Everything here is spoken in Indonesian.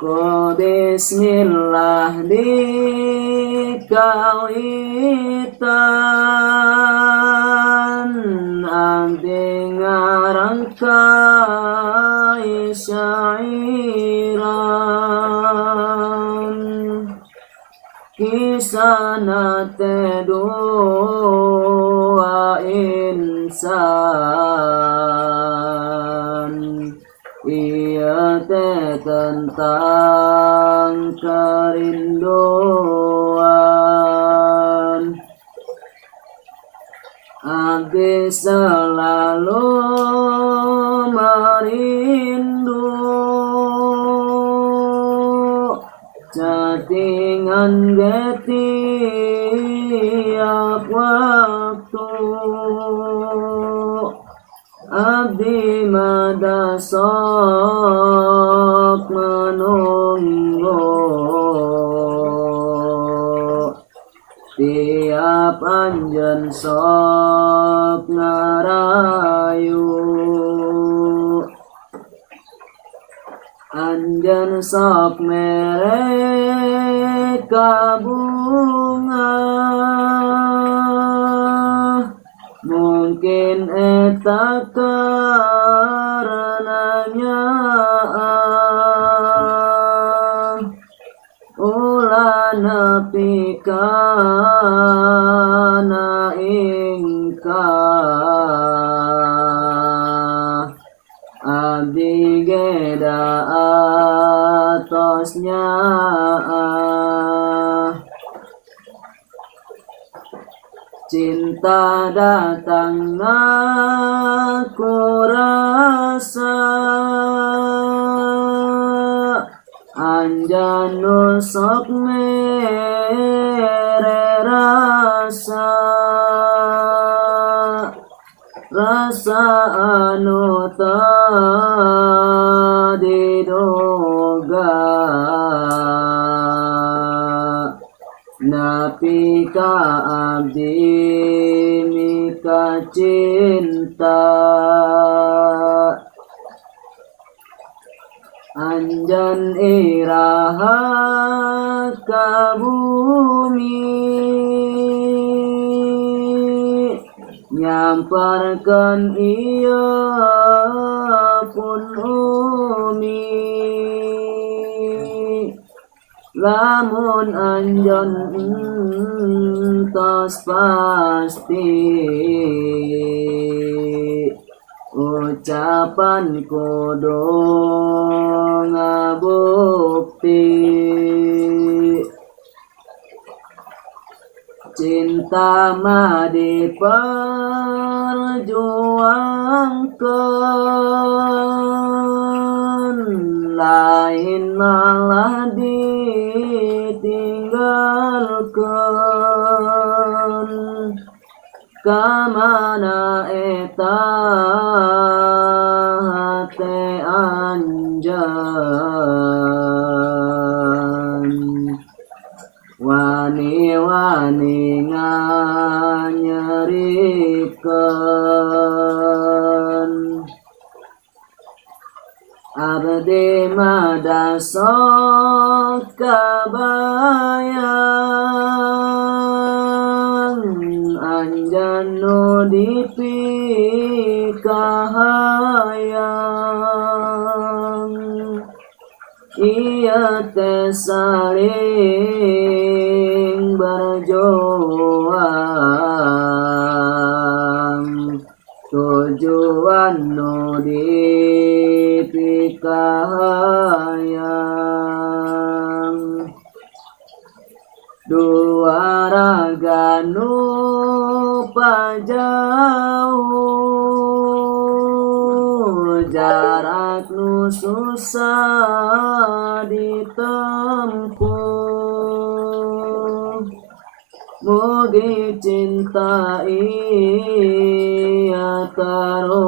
Ko bismillah dikawitan abdi ngarangkai syairan kisana te dua insan ia te tentang kerinduan abdi selalu merindu catingan tiap waktu abdi mada sok menunggu tiap anjen sok ngarayu anjen sok mereka bunga mungkin eta karenanya ulah nepi kana ingkah abdi geda atosnya cinta datang aku rasa anjan sok mere rasa rasa anu tadi diduga napi ka abdi mika cinta anjan iraha ka bumi nyamparkan iya pun umi lamun anjon entos pasti ucapan kudu ngabukti cinta mah diperjuangkan lain malah ditinggalkan kamana eta hate anjan wani-wani nganyerikeun abdi mada sok kabayang anjan nu dipikahayang ia teh saling berjuang tujuan nu dipikahayang dua raga nu pajauh jarak nu susah ditempuh mugi cinta ia terus